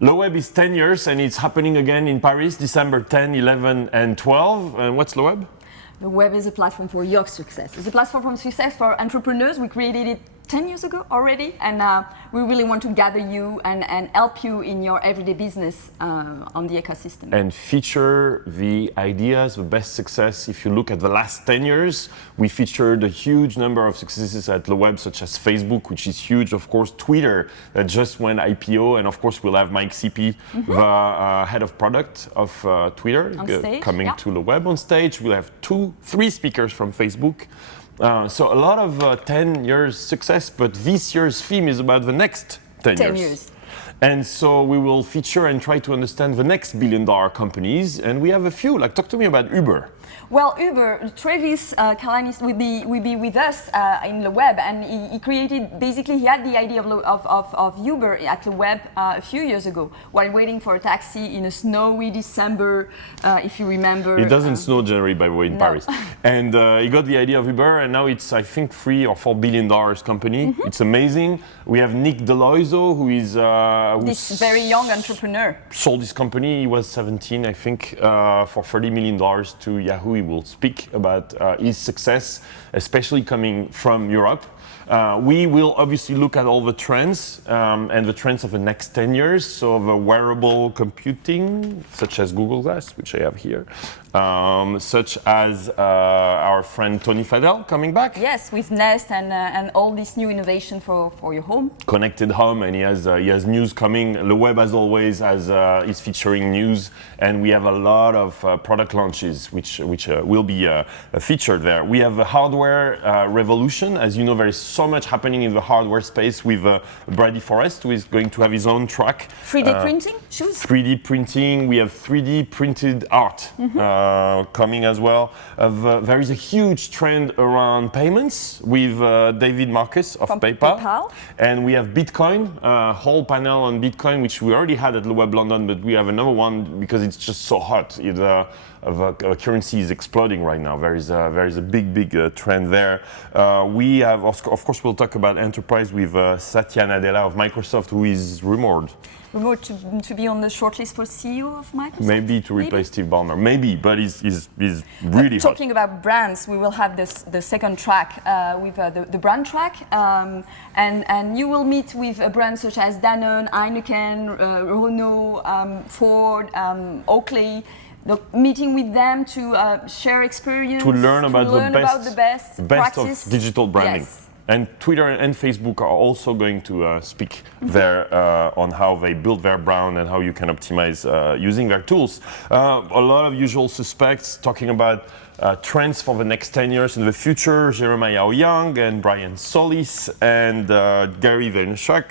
LeWeb is 10 years and it's happening again in Paris, December 10, 11 and 12. And what's LeWeb? LeWeb is a platform for your success. It's a platform for success for entrepreneurs. We created it 10 years ago already, and we really want to gather you and help you in your everyday business on the ecosystem. And feature the ideas of best success. If you look at the last 10 years, we featured a huge number of successes at LeWeb, such as Facebook, which is huge, of course, Twitter, that just went IPO, and of course we'll have Mike CP, the head of product of Twitter, coming to LeWeb on stage. We'll have 3 speakers from Facebook. So a lot of 10 years success, but this year's theme is about the next 10 years. And so we will feature and try to understand the next billion-dollar companies. And we have a few, like talk to me about Uber. Well, Uber, Travis Kalanick will be with us in LeWeb, and he created, basically he had the idea of Uber at LeWeb a few years ago, while waiting for a taxi in a snowy December, if you remember. It doesn't snow generally, by the way, in Paris. And he got the idea of Uber, and now it's, I think, $3 or $4 billion company. It's amazing. We have Nick Deloiseau, who is... this very young entrepreneur. Sold his company, he was 17, I think, for $30 million to Yahoo. He will speak about his success, especially coming from Europe. We will obviously look at all the trends and the trends of the next 10 years. So the wearable computing, such as Google Glass, which I have here, such as our friend Tony Fadell coming back. Yes, with Nest and all this new innovation for your home. Connected home, and he has news coming. LeWeb, as always, is featuring news, and we have a lot of product launches which will be featured there. We have a hardware revolution. As you know, there is so much happening in the hardware space with Brady Forrest, who is going to have his own track. 3D printing, shoes? 3D printing. We have 3D printed art coming as well. There is a huge trend around payments with David Marcus of PayPal. And we have Bitcoin, a whole panel on Bitcoin, which we already had at LeWeb London, but we have another one because it's just so hot. The currency is exploding right now. There is a big trend there. We have, of course, we'll talk about enterprise with Satya Nadella of Microsoft, who is rumored to be on the shortlist for CEO of Microsoft? Maybe to replace Steve Ballmer. Maybe, but he's really hot. Talking about brands, we will have the second track with the brand track. And you will meet with brands such as Danone, Heineken, Renault, Ford, Oakley. Meeting with them to share experience, to learn about the best of digital branding. Yes. And Twitter and Facebook are also going to speak there on how they build their brand and how you can optimize using their tools. A lot of usual suspects talking about trends for the next 10 years in the future. Jeremiah Young and Brian Solis and Gary Vaynerchuk.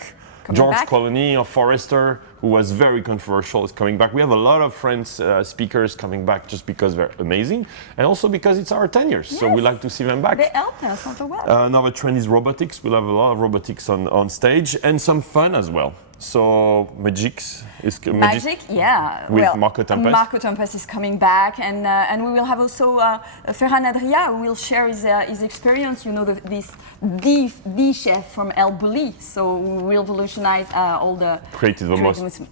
George Colony of Forrester, who was very controversial, is coming back. We have a lot of French speakers coming back just because they're amazing, and also because it's our 10 years, so we like to see them back. They help us not well. Another trend is robotics. We'll have a lot of robotics on stage, and some fun as well. So Magic, yeah. With Marco Tempest. Marco Tempest is coming back, and we will have also Ferran Adrià, who will share his experience. You know, the chef from El Bulli, so we will revolutionize all the created the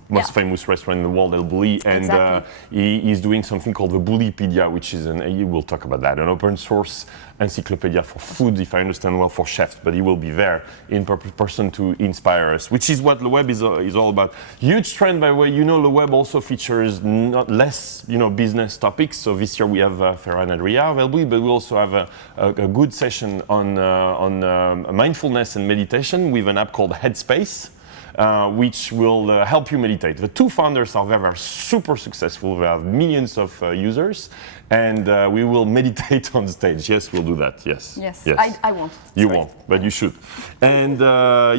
most famous restaurant in the world, El Bulli, and he is doing something called the Bullipedia, which is we'll talk about that, an open source encyclopedia for food, if I understand well, for chefs, but he will be there in person to inspire us, which is what LeWeb is all about. Huge trend, by the way. You know, LeWeb also features not less, business topics. So this year we have Ferran Adrià available, but we also have a good session on mindfulness and meditation with an app called Headspace. Which will help you meditate. The 2 founders are there, are super successful. They have millions of users, and we will meditate on stage. Yes, we'll do that. Yes. I won't. You won't, but you should. And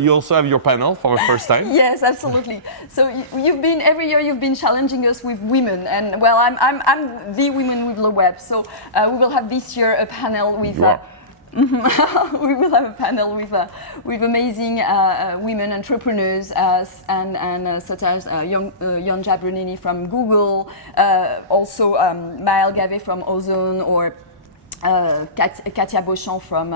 you also have your panel for the first time. Yes, absolutely. So every year you've been challenging us with women, and well, I'm the women with LeWeb. So we will have this year a panel with. We will have a panel with amazing women entrepreneurs and such as Jan Jabronini from Google, also Maëlle Gavet from Ozone, or Katia Beauchamp from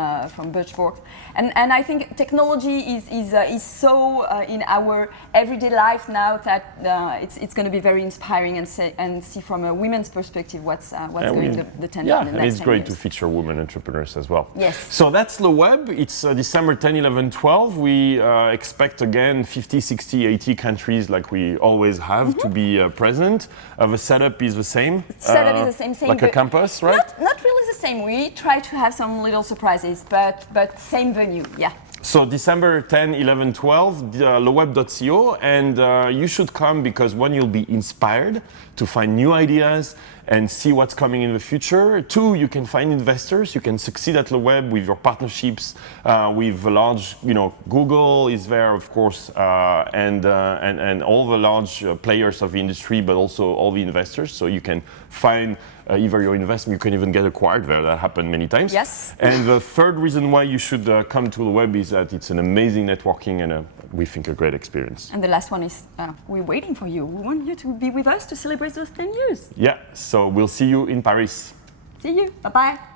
Birchfork, and I think technology is so in our everyday life now that it's going to be very inspiring and see from a women's perspective what's going the 10 yeah, in the and next it's 10 great years. to feature women entrepreneurs as well. Yes. So that's LeWeb. It's December 10, 11, 12. We expect again 50, 60, 80 countries like we always have to be present. The setup is the same. Setup is the same, like a campus, right? Not really the same. We try to have some little surprises, but same venue, yeah. So December 10, 11, 12, LeWeb'13 and you should come because one, you'll be inspired to find new ideas and see what's coming in the future. Two, you can find investors. You can succeed at LeWeb with your partnerships with the large, Google is there, of course, and all the large players of the industry, but also all the investors. So you can find either your investment, you can even get acquired there. That happened many times. Yes. And the third reason why you should come to LeWeb is that it's an amazing networking and we think a great experience. And the last one is we're waiting for you. We want you to be with us to celebrate those 10 years. Yeah, so we'll see you in Paris. See you. Bye-bye.